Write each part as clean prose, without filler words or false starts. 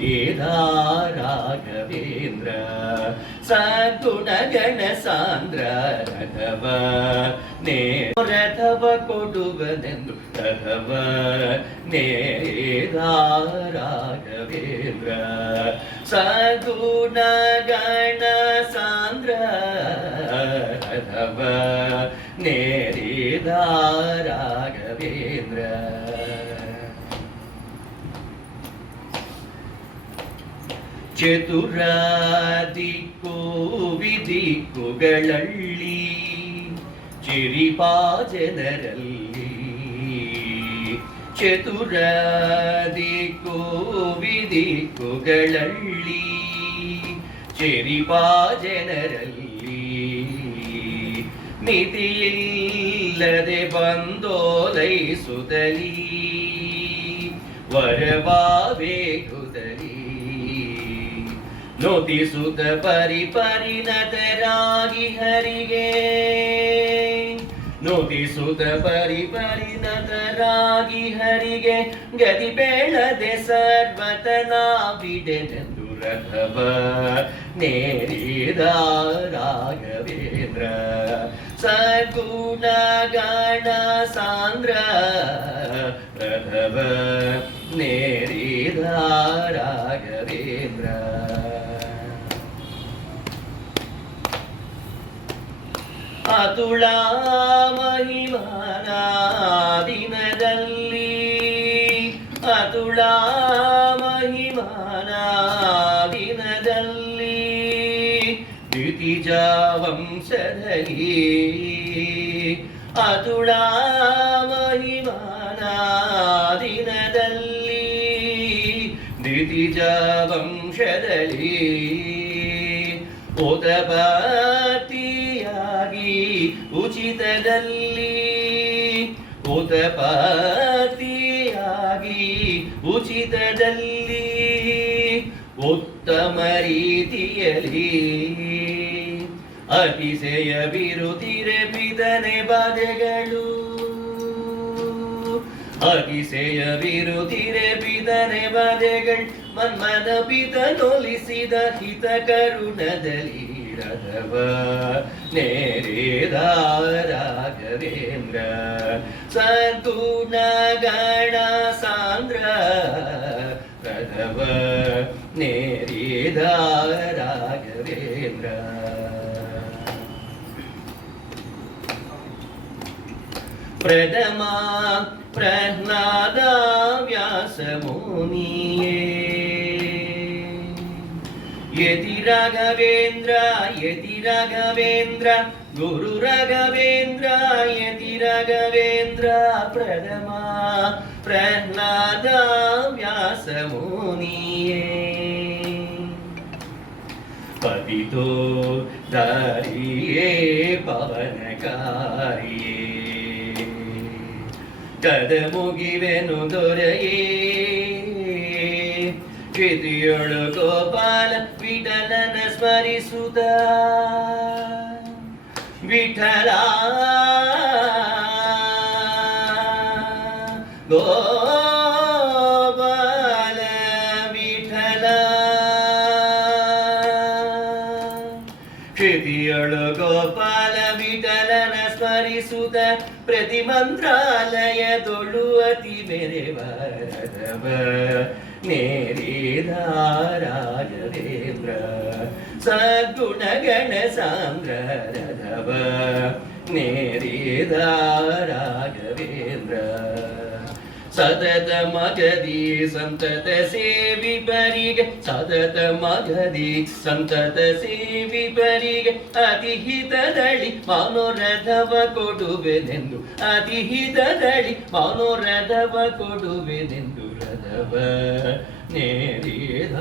नेरेदा राघवेन्द्र सद्गुणगण सान्द्र रघव रथव कोडुवनेंदु रघव नेरेदा राघवेन्द्र सद्गुणगण सान्द्र रघव नेरेदा राघवेन्द्र ಚತುರಾದಿಕ್ಕೂ ವಿದಿಕ್ಕುಗಳಲ್ಲಿ ಚಿರಿಪಾಜನರಲ್ಲಿ ಚತುರಾದಿಕ್ಕೂ ವಿದಿಕ್ಕುಗಳಲ್ಲಿ ಚಿರಿಪಾಜನರಲ್ಲಿ ಮಿತಿಯಿಲ್ಲದೆ ಬಂದೋಲೈಸುತ್ತಲೀ ವರವಾವೇಗುತ್ತಲೀ ನೋತಿಸುತ್ತ ಪರಿಪರಿಣತರಾಗಿ ಹರಿಗೆ ನೋತಿಸುತ್ತ ಪರಿಪರಿಣತರಾಗಿ ಹರಿಗೆ ಗತಿ ಬೇಳದೆ ಸರ್ವತನಾ ಬಿಡೆನೆಂದು ರಘವ ನೇರಿದ ರಾಘವೇಂದ್ರ ಸದ್ಗುಣ ಗಣ ಸಾಂದ್ರ ರಘವ ನೇರಿದ ರಾಘವೇಂದ್ರ ಅತುಳಾ ಮಹಿಮಾನ ದಿನದಲ್ಲಿ ಅತುಳಾ ಮಹಿಮಾನ ದಿನದಲ್ಲಿ ದ್ವಿತೀಜ ವಂಶದಲ್ಲಿ ಅತುಳಾ ಮಹಿಮಾನ ದಿನದಲ್ಲಿ ದ್ವಿತೀಜ ವಂಶದಲ್ಲಿ ಉತಪತಿಯಾಗಿ ಉಚಿತದಲ್ಲಿ ಉತಪತಿಯಾಗಿ ಉಚಿತದಲ್ಲಿ ಉತ್ತಮ ರೀತಿಯಲ್ಲಿ ಅತಿಶಯ ವಿರುತಿರಪಿದನೆ ಬಾಧೆಗಳು ಅತಿಶಯ ವಿರುತಿರಪಿದನೆ ಬಾಧೆಗಳು ಮನ್ಮನ ಪಿತನೊಲಿಸಿದ ಹಿತ ಕರುಣದಲ್ಲಿ ರಘವ ನೇರಿದ ರಾಘವೇಂದ್ರ ಸದ್ಗುಣ ಗಣ ಸಾಂದ್ರ ರಘವ ನೇರಿದ ರಾಘವೇಂದ್ರ ಪ್ರಥಮ ಪ್ರಹ್ಲಾದ ವ್ಯಾಸ ಮುನಿಯೇ ಯತಿ ರಾಘವೇಂದ್ರ ಗುರು ರಾಘವೇಂದ್ರ ಯತಿ ರಾಘವೇಂದ್ರ ಪ್ರಥಮ ಪ್ರಹ್ಲಾದ ವ್ಯಾಸ ಮುನಿಯೇ ಪತಿತೋ ದಾರಿಯೇ ಪವನಕಾರಿಯೇ ಕದ ಮುಗಿವೆನು ದೊರೆಯೇ ಕ್ಷಿತಿಯೊಳು ಗೋಪಾಲ ವಿಠಲನ ಸ್ಮರಿಸುತ್ತ ವಿಠಲ ಗೋಪಾಲ ವಿಠಲ ಕ್ಷಿತಿಯೊಳು ಗೋಪಾಲ ವಿಠಲನ ಸ್ಮರಿಸುತ್ತ ಪ್ರತಿ ಮಂತ್ರಾಲಯದೊಳು ಅತಿ ಮೆರೆವರದವ ನೇರಿದ ರಾಘವೇಂದ್ರ ಸದ್ಗುಣ ಗಣ ಸಾಂದ್ರ ರಘವ ನೇರಿದ ರಾಘವೇಂದ್ರ ಸತತ ಮಗದಿ ಸಂತತ ಸೇವಿ ಪರಿಗೆ ಸತತ ಮಗದಿ ಸಂತತ ಸೇವಿ ಪರಿಗೆ ಅತಿ ಹಿತದಳಿ ಮನೋರಥವ ಕೊಡುವೆನೆಂದು ಅತಿ ಹಿತದಳಿ ಮನೋರಥವ ಕೊಡುವೆನೆಂದು ರಥವ ನೇರಿದ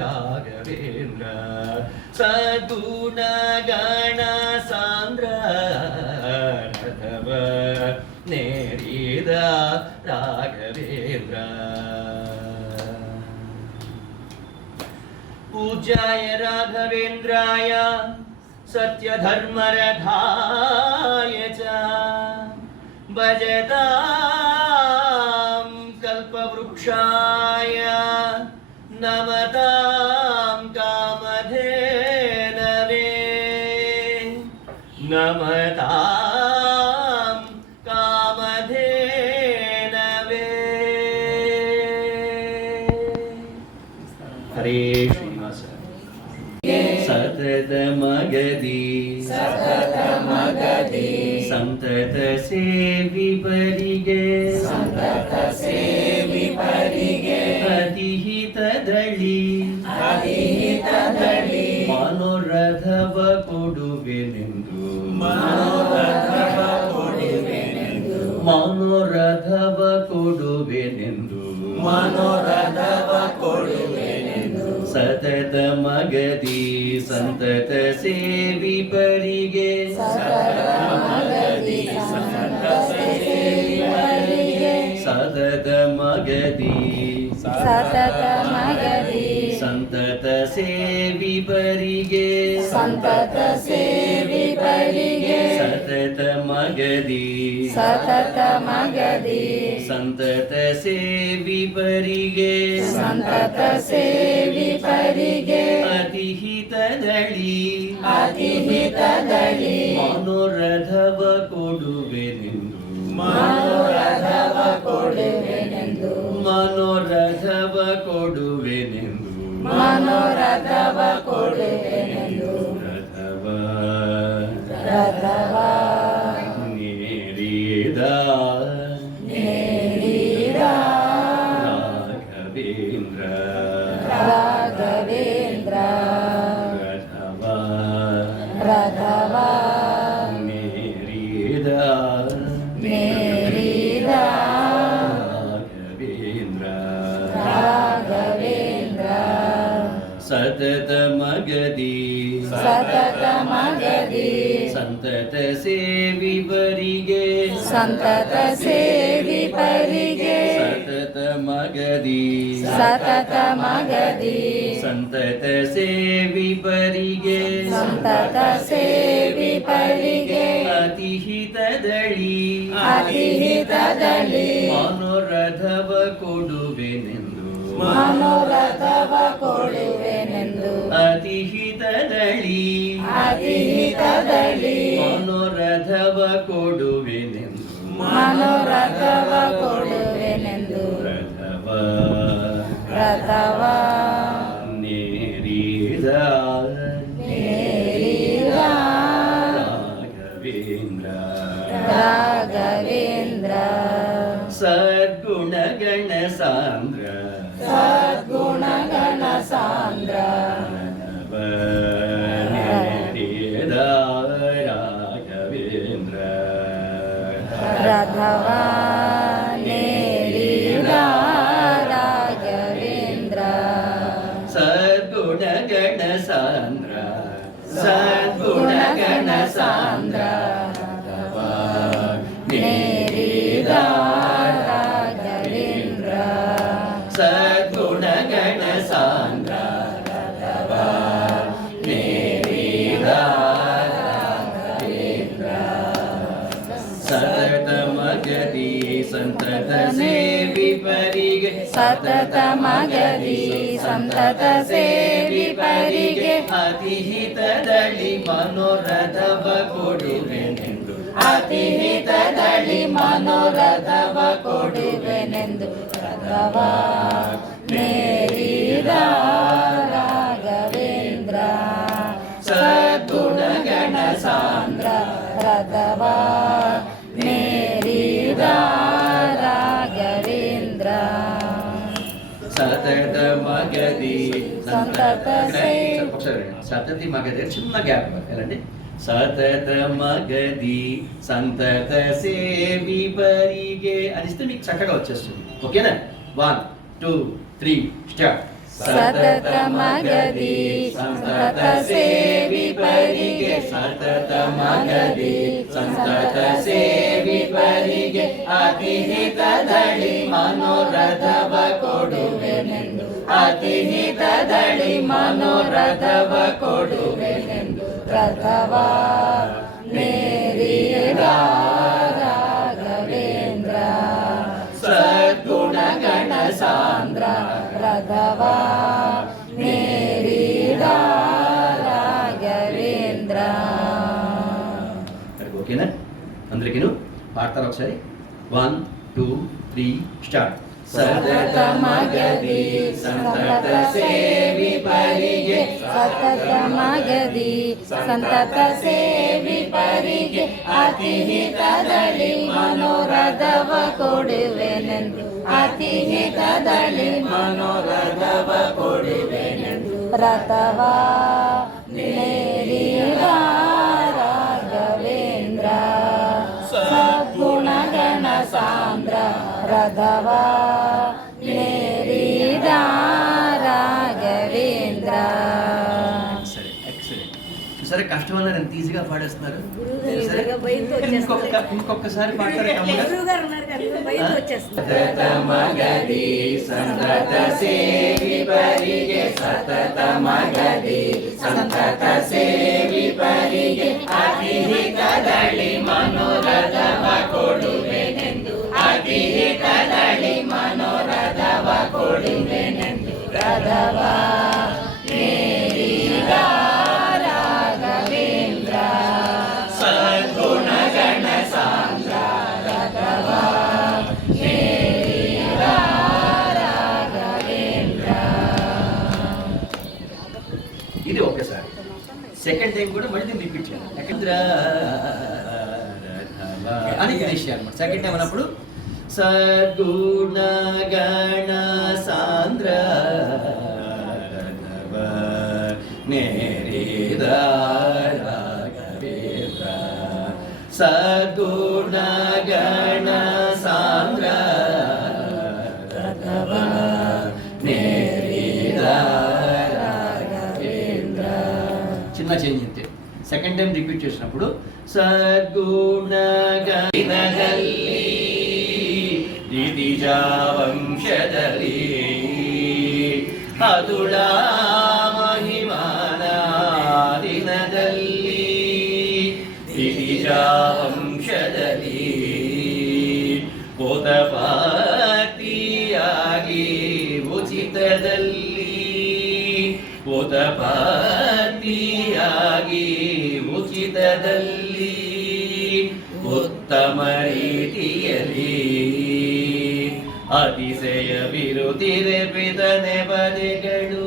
ರಾಘವೇಂದ್ರ ಸದ್ಗುಣ ಗಣ ಸಾಂದ್ರ ರಥವ ನೇರಿದ ರಾಘವೇಂದ್ರ पूज्याय राघवेन्द्राय सत्यधर्मरथाय च भजतां कल्पवृक्षाय नमतां कामधेनवे नमतां कामधेनवे हरे श्रीनिवास सतत मगदी संतत सेविपरिगे ಅತಿಹಿತದಳಿ ಮನೋರಥವ ಕೊಡುವೆನೆಂದು ಸತತ ಮಗದಿ ಸಂತತ ಸೇವಿಪರಿಗೆ ಸತತ ಮಗದಿ ಸಂತತ ಸೇವಿಪರಿಗೆ ಸತತ ಮಗದಿ ಸಂತತ ಸೇವಿಪರಿಗೆ ಅತಿಹಿತದಳಿ ಮನೋರಥವ ಕೊಡುವೆನೆಂದು ರಥವ ನೇರಿದ ರಾಘವೇಂದ್ರ ರಥವ ನೇರಿದ ರಾಘವೇಂದ್ರ ಸತತ ಮಗದಿ ಸಂತತ ಸೇವಿಪರಿಗೆ ಸತತ ಮಗದಿ ಸಂತತ ಸೇವಿಪರಿಗೆ ಅತಿಹಿತದಳಿ ಮನೋರಥವ ಕೊಡುವೆನೆಂದು ಅತಿಹಿತದಳಿ ಮನೋರಥವ ಕೊಡುವೆನೆಂದು ರಥವ ನೇರಿದ ರಾಘವೇಂದ್ರ ಸದ್ಗುಣಗಣ ಸಾಂದ್ರ ನೇರಿದ ರಾಘವೇಂದ್ರ ಸದ್ಗುಣಗಣ ಸಾಂದ್ರ ನೇರಿದ ರಾಘವೇಂದ್ರ ಸದ್ಗುಣಗಣ ಸಾಂದ್ರ ನೇರಿದ ರಾಘವೇಂದ್ರ ಸತತ ಮಗದಿ ಸಂತತ ಸೇವಿಪರಿಗೆ ಅತಿಹಿತದಳಿ ಮನೋರಥವ ಕೊಡುವೆನೆಂದು ರಥವ ನೇರಿದ ರಾಘವೇಂದ್ರ ಸದ್ಗುಣಗಣ ಸಾಂದ್ರ ರಥವ ನೇರಿದ ರಾಘವೇಂದ್ರ ಸತತ ಮಗದಿ సతతి మగది చిన్న గ్యాప్ ఎలాంటి సతత మగది సంతత సేవిపరిగే అని ఇస్తే మీకు చక్కగా వచ్చేస్తుంది ఓకేనా 1 2 3 స్టార్ట్ సతత మగది సంతత సేవిపరిగే సతత మగది సంతత సేవిపరిగే ಅತಿಹಿತದಳಿ ಮನೋರಥವ ಕೊಡುವೆನೆಂದು ರಥವ ನೇರಿದ ರಾಘವೇಂದ್ರ ಸದ್ಗುಣಗಣ ಸಾಂದ್ರ ರಥವ పాడతారు ఒకసారి. 1 2 3 స్టార్ట్. ಸತತ ಮಗದಿ ಸಂತತ ಸೇವಿ ಪರಿಗೆ ಸತತ ಮಗದಿ ಸಂತತ ಸೇವಿ ಪರಿಗೆ ಅತಿ ಹಿತದಲ್ಲಿ ಮನೋರಥವ ಕೊಡುವೆನೆಂದು ಅತಿ ಹಿತದಲ್ಲಿ ಮನೋರಥವ ಕೊಡುವೆನೆಂದು ರಥವ ನೇರಿದ ರಾಘವೇಂದ್ರ ಸದ್ಗುಣಗಣ ಸಾಂದ್ರ ರಥವ ನೇರಿದ ರಾಘವೇಂದ್ರ. సరే కష్టం అన్నారు, ఎంత ఈజీగా పాడేస్తున్నారు. ఇంకొకసారి మగది సంతత సేవి పರಿಗೆ సతత మగది సంతత సేవి పರಿಗೆ అతి ಹಿತದಲ್ಲಿ ಮನೋರಥವ ಕೊಡುವೆನೆಂದು ಅತಿ ಹಿತದಲ್ಲಿ ಮನೋರಥವ ಕೊಡುವೆನೆಂದು ರಥವ ನೇರಿದ ರಾಘವೇಂದ್ರ ಸದ್ಗುಣಗಣ ಸಾಂದ್ರ ರಥವ ನೇರಿದ ರಾಘವೇಂದ್ರ. ఇది ఒక్కసారి. సెకండ్ టైం కూడా మళ్ళీ రిపీట్ చేయాలి. అని ఫినిష్ చేయాలన్నమాట. సెకండ్ టైం అన్నప్పుడు సద్గుణ గణ సాంద్ర నేరిద రాఘవేంద్ర సద్గుణ గణ సాంద్ర నేరిద రాఘవేంద్ర. చిన్న చేంజ్ అంతే. సెకండ్ టైం రిపీట్ చేసినప్పుడు సద్గుణ గణದಲ್ಲಿ ದಿದಿಜಾ ವಂಶದಲ್ಲಿ ಅದುಳ ಮಹಿಮಾನ ದಿನದಲ್ಲಿ ದಿದಿಜಾ ವಂಶದಲ್ಲಿ ಪೋತಪಾತಿಯಾಗಿ ಉಚಿತದಲ್ಲಿ ಪೋತಪಾತಿಯಾಗಿ ಉಚಿತದಲ್ಲಿ ಉತ್ತಮ ರೀತಿಯಲ್ಲಿ ಅತಿಶಯ ವಿರುತಿರೆಪಿದನೆ ಬದೆಗಳು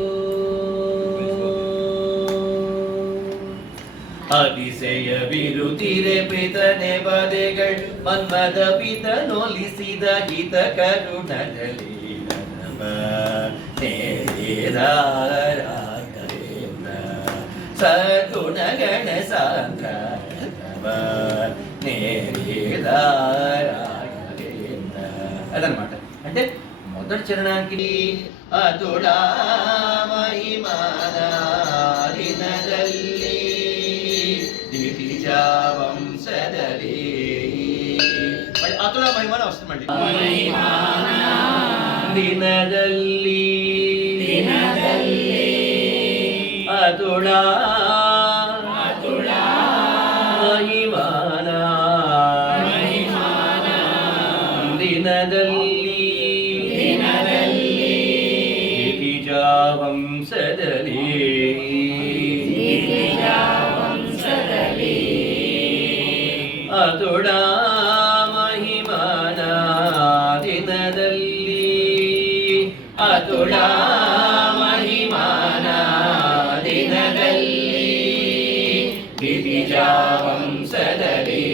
ಅತಿಶಯ ವಿರುತಿರೆಪಿದನೆ ಬದೆಗಳು ಮನ್ಮದ ಪಿತನೊಲಿಸಿದ ಹಿತ ಕರುಣದಲ್ಲಿ ರಾಘವೇಂದ್ರ ಸದ್ಗುಣಗಣ ಸಾಂದ್ರ నేరిద రాఘవేంద్ర. అదనమాట. అంటే మొదటి చరణానికి అతుడా మహిమానాదినದಲ್ಲಿ ದಿತಿಜಾ వంశದಲ್ಲಿ మళ్ళీ అతుడా మహిమాన వస్తుంది. మళ్ళీ దినದಲ್ಲಿ అతుడా ಮಹಿಮಾನ ದಿನದಲ್ಲಿ ದಿತಿಜಾ ವಂಶದಲ್ಲಿ ಅತುಡ ಮಹಿಮಾನ ದಿನದಲ್ಲಿ ಅತುಡ ಮಹಿಮಾನ ದಿನದಲ್ಲಿ ದಿತಿಜಾ ವಂಶದಲ್ಲಿ.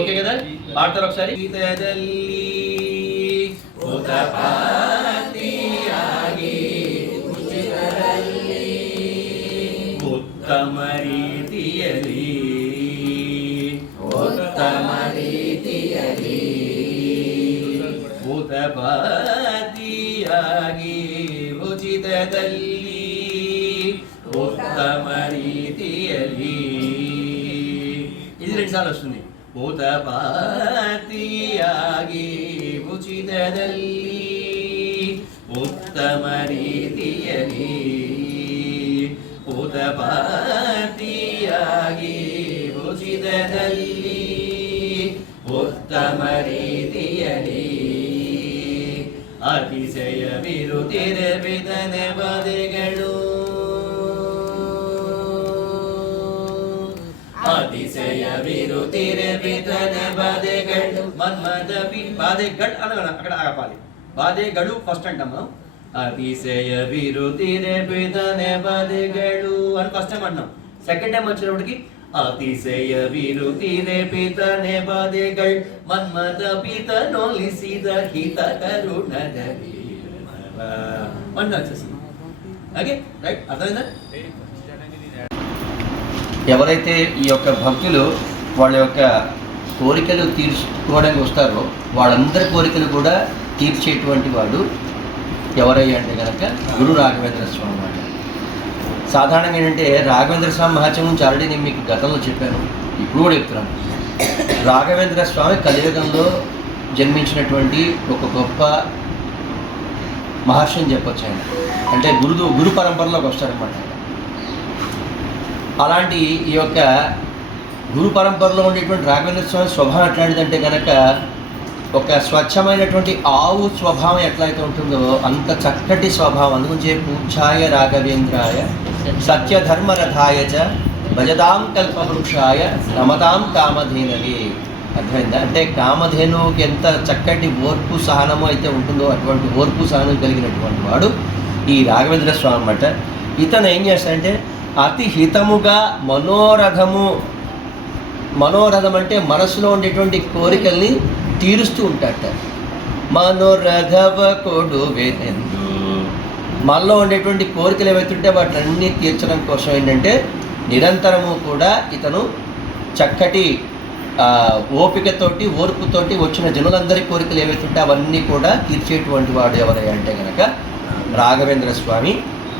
ఓకే కదా? పాడతారు ఒకసారి. గీతದಲ್ಲಿ ಉತಪಾತಿಯಾಗಿ ಉಚಿತದಲ್ಲಿ ಉತ್ತಮ ರೀತಿಯಲ್ಲಿ ಉತ್ತಮ ರೀತಿಯಲ್ಲಿ ಉತಪಾತಿಯಾಗಿ ಉಚಿತದಲ್ಲಿ ಉತ್ತಮ ರೀತಿಯಲ್ಲಿ. ఇది రెండుసార్లు వస్తుంది. ಉತಪಾತಿಯಾಗಿ ಉಚಿತದಲ್ಲಿ ಉತ್ತಮ ರೀತಿಯಲ್ಲಿ ಉತಪಾತಿಯಾಗಿ ಉಚಿತದಲ್ಲಿ ಉತ್ತಮ ರೀತಿಯಲ್ಲಿ ಅತಿಶಯ ವಿರುತಿರಬಿದನೆ ಬದೆಗಳು ಅತಿಶಯ ವಿರುತಿ విరుతిరే పితన బాధెగళ్ళు మన్మద బాధెగళ్ అనగా అక్కడ ఆపాలి. బాధెగళ్ళు ఫస్ట్ అంటాం మనం. అతిశయ విరుతిరే పితన బాధెగళ్ళు అని ఫస్ట్ టైం అంటాం. సెకండ్ టైం వచ్చినప్పటికి ಅತಿಶಯ ವಿರುತಿರೆ ಪಿತನೆ ಬಾಧೆಗಳ್ ಮನ್ಮದ ಪಿತನೊಲಿಸಿದ ಹಿತ ಕರುಣದ వన్ వచ్చేసింది. ఓకే రైట్, అర్థమైందా? ఎవరైతే ఈ యొక్క భక్తులు వాళ్ళ యొక్క కోరికలు తీర్చుకోవడానికి వస్తారో వాళ్ళందరి కోరికలు కూడా తీర్చేటువంటి వాడు ఎవరయ్యా అంటే కనుక గురు రాఘవేంద్ర స్వామి అన్నమాట. సాధారణంగా ఏంటంటే రాఘవేంద్ర స్వామి మహత్యం గురించి ఆల్రెడీ నేను మీకు గతంలో చెప్పాను, ఇప్పుడు కూడా చెప్తున్నాను. రాఘవేంద్ర స్వామి కలియుగంలో జన్మించినటువంటి ఒక గొప్ప మహర్షి అని చెప్పొచ్చు. ఆయన అంటే గురు పరంపరలోకి వస్తారనమాట. అలాంటి ఈ యొక్క గురు పరంపరలో ఉండేటువంటి రాఘవేంద్ర స్వామి స్వభావం ఎట్లాంటిదంటే కనుక ఒక స్వచ్ఛమైనటువంటి ఆవు స్వభావం ఎట్లయితే ఉంటుందో అంత చక్కటి స్వభావం. అందుగురించి పూజ్యాయ రాఘవేంద్రాయ సత్యధర్మరథాయ చ భజదాం కల్పవృక్షాయ నమతాం కామధేనవే. అర్థమైందా? అంటే కామధేనుకి ఎంత చక్కటి ఓర్పు సహనము అయితే ఉంటుందో అటువంటి ఓర్పు సహనం కలిగినటువంటి వాడు ఈ రాఘవేంద్ర స్వామి అన్నమాట. ఇతను ఏం చేస్తాడంటే అతి హితముగా మనోరథం అంటే మనసులో ఉండేటువంటి కోరికల్ని తీరుస్తూ ఉంటాడట. మనోరథవ కొడు వేదెందు, మనలో ఉండేటువంటి కోరికలు ఏవైతుంటే వాటిని అన్నీ తీర్చడం కోసం ఏంటంటే నిరంతరము కూడా ఇతను చక్కటి ఓపికతోటి ఓర్పుతోటి వచ్చిన జనులందరి కోరికలు ఏవైతుంటే అవన్నీ కూడా తీర్చేటువంటి వాడు ఎవరై అంటే కనుక రాఘవేంద్ర స్వామి.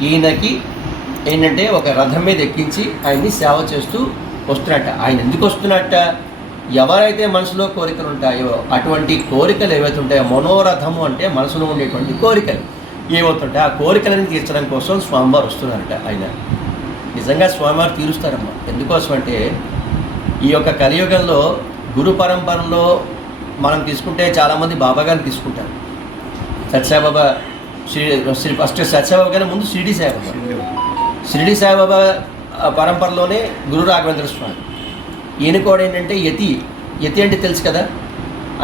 ఈయనకి ఏంటంటే ఒక రథం మీద ఎక్కించి ఆయన్ని సేవ చేస్తూ వస్తున్నట్ట. ఆయన ఎందుకు వస్తున్నట్ట? ఎవరైతే మనసులో కోరికలు ఉంటాయో అటువంటి కోరికలు ఏవైతే ఉంటాయో, మనోరథము అంటే మనసులో ఉండేటువంటి కోరికలు ఏమవుతుంటాయి ఆ కోరికలను తీర్చడం కోసం స్వామివారు వస్తున్నారట. ఆయన నిజంగా స్వామివారు తీరుస్తారమ్మా. ఎందుకోసం అంటే ఈ యొక్క కలియుగంలో గురు పరంపరలో మనం తీసుకుంటే చాలామంది బాబాగారిని తీసుకుంటారు. సత్యసాయిబాబా శ్రీ ఫస్ట్ సత్యసాయిబాబా గారి ముందు షిరిడి సాయిబాబా పరంపరలోనే గురు రాఘవేంద్ర స్వామి. ఈయన కూడా ఏంటంటే యతి అంటే తెలుసు కదా,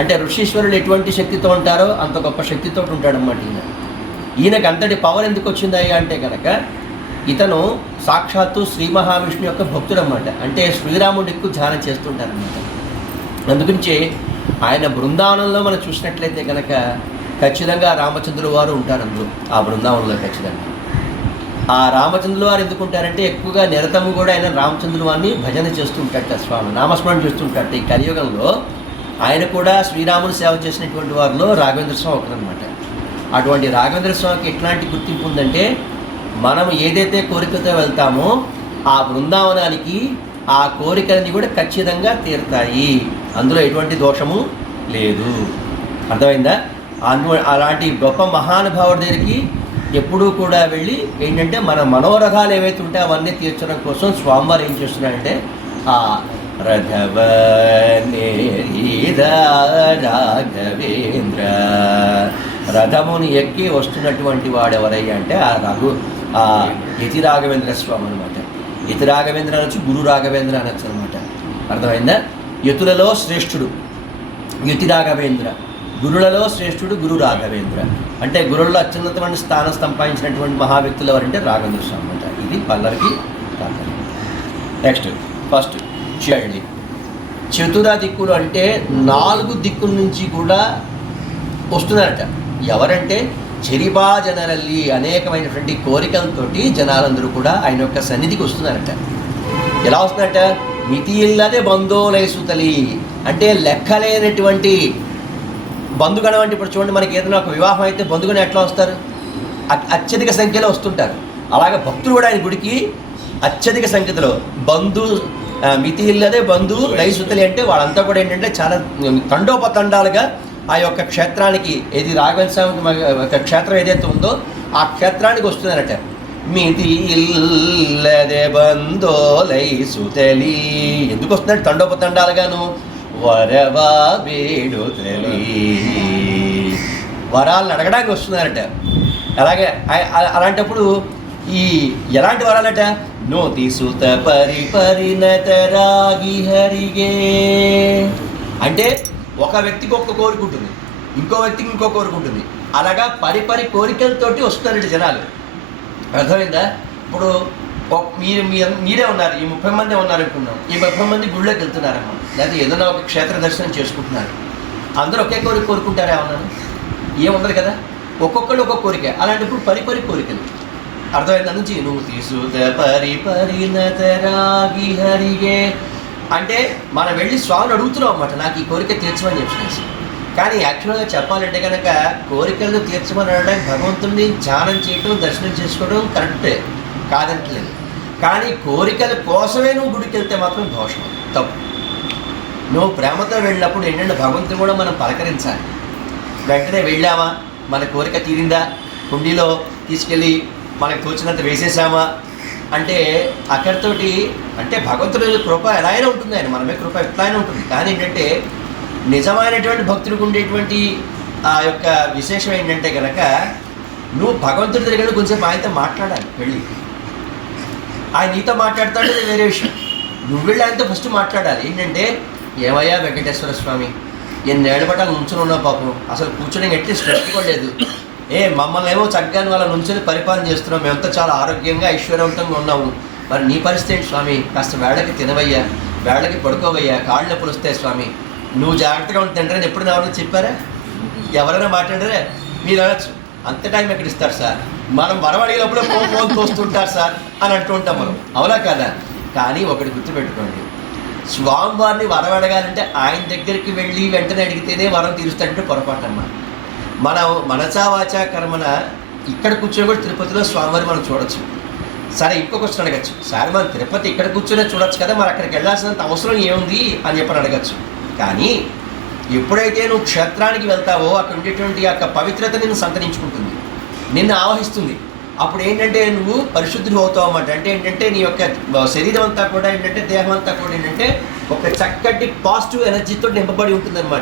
అంటే ఋషీశ్వరులు ఎటువంటి శక్తితో ఉంటారో అంత గొప్ప శక్తితో ఉంటాడన్నమాట. ఈయనకు అంతటి పవర్ ఎందుకు వచ్చిందయ్యా అంటే కనుక ఇతను సాక్షాత్తు శ్రీ మహావిష్ణు యొక్క భక్తుడు అన్నమాట. అంటే శ్రీరాముడి ఎక్కువ ధ్యానం చేస్తుంటారన్నమాట. అందుగురించి ఆయన బృందావనంలో మనం చూసినట్లయితే కనుక ఖచ్చితంగా రామచంద్రుల వారు ఉంటారు అందులో, ఆ బృందావనంలో ఖచ్చితంగా. ఆ రామచంద్రుల వారు ఎందుకు ఉంటారంటే ఎక్కువగా నిరతము కూడా ఆయన రామచంద్రుల వారిని భజన చేస్తూ ఉంటాడట, స్వామి నామస్మరణ చేస్తూ ఉంటాడట. ఈ కలియుగంలో ఆయన కూడా శ్రీరాముని సేవ చేసినటువంటి వారిలో రాఘవేంద్ర స్వామి ఒకరనమాట. అటువంటి రాఘవేంద్ర స్వామికి ఎట్లాంటి గుర్తింపు ఉందంటే మనం ఏదైతే కోరికతో వెళ్తామో ఆ బృందావనానికి ఆ కోరికలన్నీ కూడా ఖచ్చితంగా తీరుతాయి, అందులో ఎటువంటి దోషము లేదు. అర్థమైందా? అలాంటి గొప్ప మహానుభావుడి దగ్గరికి ఎప్పుడూ కూడా వెళ్ళి ఏంటంటే మన మనోరథాలు ఏవైతే ఉంటాయో అవన్నీ తీర్చడం కోసం స్వామివారు ఏం చేస్తున్నారంటే ఆ రాఘవేంద్ర రథముని ఎక్కి వస్తున్నటువంటి వాడు ఎవరయ్యా అంటే ఆ యతి రాఘవేంద్ర స్వామి అనమాట. యతి రాఘవేంద్ర అనొచ్చు, గురు రాఘవేంద్ర అనొచ్చు అనమాట. అర్థమైందా? యతులలో శ్రేష్ఠుడు యతి రాఘవేంద్ర, గురులలో శ్రేష్ఠుడు గురు రాఘవేంద్ర. అంటే గురువుల్లో అత్యున్నతమైన స్థానం సంపాదించినటువంటి మహావ్యక్తులు ఎవరంటే రాఘవేంద్ర స్వామి అనమాట. ఇది పల్లవికి తాత్పర్యం. నెక్స్ట్ ఫస్ట్ చేయండి. చతుర దిక్కులు అంటే 4 దిక్కుల నుంచి కూడా వస్తున్నారట. ఎవరంటే చెరిబా జనరల్లి అనేకమైనటువంటి కోరికలతోటి జనాలందరూ కూడా ఆయన యొక్క సన్నిధికి వస్తున్నారట. ఎలా వస్తున్నారట? మితి ఇల్లదే బంధోలైసుతలి అంటే లెక్కలేనటువంటి బంధుగణం. అంటే ఇప్పుడు చూడండి, మనకి ఏదైనా ఒక వివాహం అయితే బంధుగణం ఎట్లా వస్తారు? అత్యధిక సంఖ్యలో వస్తుంటారు. అలాగే భక్తులు కూడా ఆయన గుడికి అత్యధిక సంఖ్యలో మితి ఇల్లదే బంధు లైసుతలి అంటే వాళ్ళంతా కూడా ఏంటంటే చాలా తండోపతండాలుగా ఆ యొక్క క్షేత్రానికి, ఏది రాఘవేంద్ర స్వామి యొక్క క్షేత్రం ఏదైతే ఉందో ఆ క్షేత్రానికి వస్తున్నారట. మితి ఇల్లదే బంధోలైసుతలి ఎందుకు వస్తున్నాడు? తండోపతండాలుగాను వరవా వేడుతలి వరాలను అడగడానికి వస్తున్నారట. అలాగే అలాంటప్పుడు ఈ ఎలాంటి వరాలట? నోతి సుత పరిపరిణతరాగి హరిగే. అంటే ఒక వ్యక్తికి ఒక్క కోరిక ఉంటుంది, ఇంకో వ్యక్తికి ఇంకో కోరిక ఉంటుంది. అలాగా పరిపరి కోరికలతోటి వస్తున్నారండి జనాలు. అర్థమైందా? ఇప్పుడు మీరే ఉన్నారు, ఈ 30 మంది ఉన్నారు అనుకున్నాం. ఈ 30 మంది గుళ్ళోకి వెళ్తున్నారమ్మా, లేకపోతే ఏదైనా ఒక క్షేత్ర దర్శనం చేసుకుంటున్నారు. అందరూ ఒకే కోరిక కోరుకుంటారా? ఏమన్నాను? ఏముండదు కదా, ఒక్కొక్కళ్ళు ఒక్కొక్క కోరిక. అలాంటప్పుడు పరిపరి కోరికలు. అర్థమైందా? నుంచి నువ్వు తీసుత పరిపరిణతరాగి హరిగే అంటే మనం వెళ్ళి స్వామిని అడుగుతున్నాం అన్నమాట, నాకు ఈ కోరిక తీర్చమని చెప్పేసి. కానీ యాక్చువల్గా చెప్పాలంటే కనుక కోరికలను తీర్చమని అనడానికి భగవంతుడిని ధ్యానం చేయటం, దర్శనం చేసుకోవడం కరెక్టే, కాదంటలేదు. కానీ కోరికల కోసమే నువ్వు గుడికి వెళ్తే మాత్రం దోషం, తప్పు. నువ్వు ప్రేమతో వెళ్ళినప్పుడు ఏంటంటే భగవంతుని కూడా మనం పలకరించాలి. వెంటనే వెళ్ళామా, మన కోరిక తీరిందా, కుండీలో తీసుకెళ్ళి మనకు తోచినంత వేసేసామా అంటే అక్కడితోటి అంటే భగవంతుడి కృప ఎలా అయినా ఉంటుంది, ఆయన మనమే కృప ఎట్లా అయినా ఉంటుంది. కానీ ఏంటంటే నిజమైనటువంటి భక్తుడికి ఉండేటువంటి ఆ యొక్క విశేషం ఏంటంటే కనుక నువ్వు భగవంతుడి దగ్గర కొంచెం ఆయనతో మాట్లాడాలి. వెళ్ళి ఆయన నీతో మాట్లాడతాడు, వేరే విషయం. నువ్వు వెళ్ళి ఆయనతో ఫస్ట్ మాట్లాడాలి. ఏంటంటే ఏమయ్యా వెంకటేశ్వర స్వామి, ఎన్నేళ్ళ పట్టాలు నుంచుని ఉన్నావు పాపం, అసలు కూర్చోడానికి ఎట్లీస్ట్ పెట్టుకోలేదు. మమ్మల్ని ఏమో చక్కగా వాళ్ళ నుంచుని పరిపాలన చేస్తున్నాం, మేమంతా చాలా ఆరోగ్యంగా ఐశ్వర్యవంతంగా ఉన్నాము. మరి నీ పరిస్థితి ఏంటి స్వామి? కాస్త వేళకి తినవయ్యా, వేళకి పడుకోవయ్యా, కాళ్ళు నొప్పులు వస్తాయి స్వామి, నువ్వు జాగ్రత్తగా ఉండి తింటారని ఎప్పుడు ఎవరైనా చెప్పారా? ఎవరైనా మాట్లాడారా? మీరు అనొచ్చు, అంత టైం ఎక్కడ ఇస్తారు సార్, మనం వరవడిగినప్పుడు ఫోన్ తోస్తుంటారు సార్ అని అంటూ ఉంటాం మనం, అవునా కదా? కానీ ఒకటి గుర్తుపెట్టుకోండి, స్వామివారిని వరం అడగాలంటే ఆయన దగ్గరికి వెళ్ళి వెంటనే అడిగితేనే వరం తీరుస్తాడంటే పొరపాటు అన్నమాట. మనం మనసా వాచా కర్మన ఇక్కడ కూర్చొని కూడా తిరుపతిలో స్వామివారి మనం చూడొచ్చు. సరే, ఇంకో క్వశ్చన్ అడగచ్చు, సరే మనం తిరుపతి ఇక్కడ కూర్చొనే చూడొచ్చు కదా, మరి అక్కడికి వెళ్ళాల్సినంత అవసరం ఏముంది అని చెప్పని అడగచ్చు. కానీ ఎప్పుడైతే నువ్వు క్షేత్రానికి వెళ్తావో అక్కడ ఉండేటువంటి యొక్క పవిత్రత నిన్ను సంతరించుకుంటుంది, నిన్ను ఆవహిస్తుంది. అప్పుడు ఏంటంటే నువ్వు పరిశుద్ధులు అవుతావు అన్నమాట. అంటే ఏంటంటే నీ యొక్క శరీరం అంతా కూడా ఏంటంటే దేహం అంతా కూడా ఏంటంటే ఒక చక్కటి పాజిటివ్ ఎనర్జీతో నింపబడి ఉంటుంది అన్నమాట.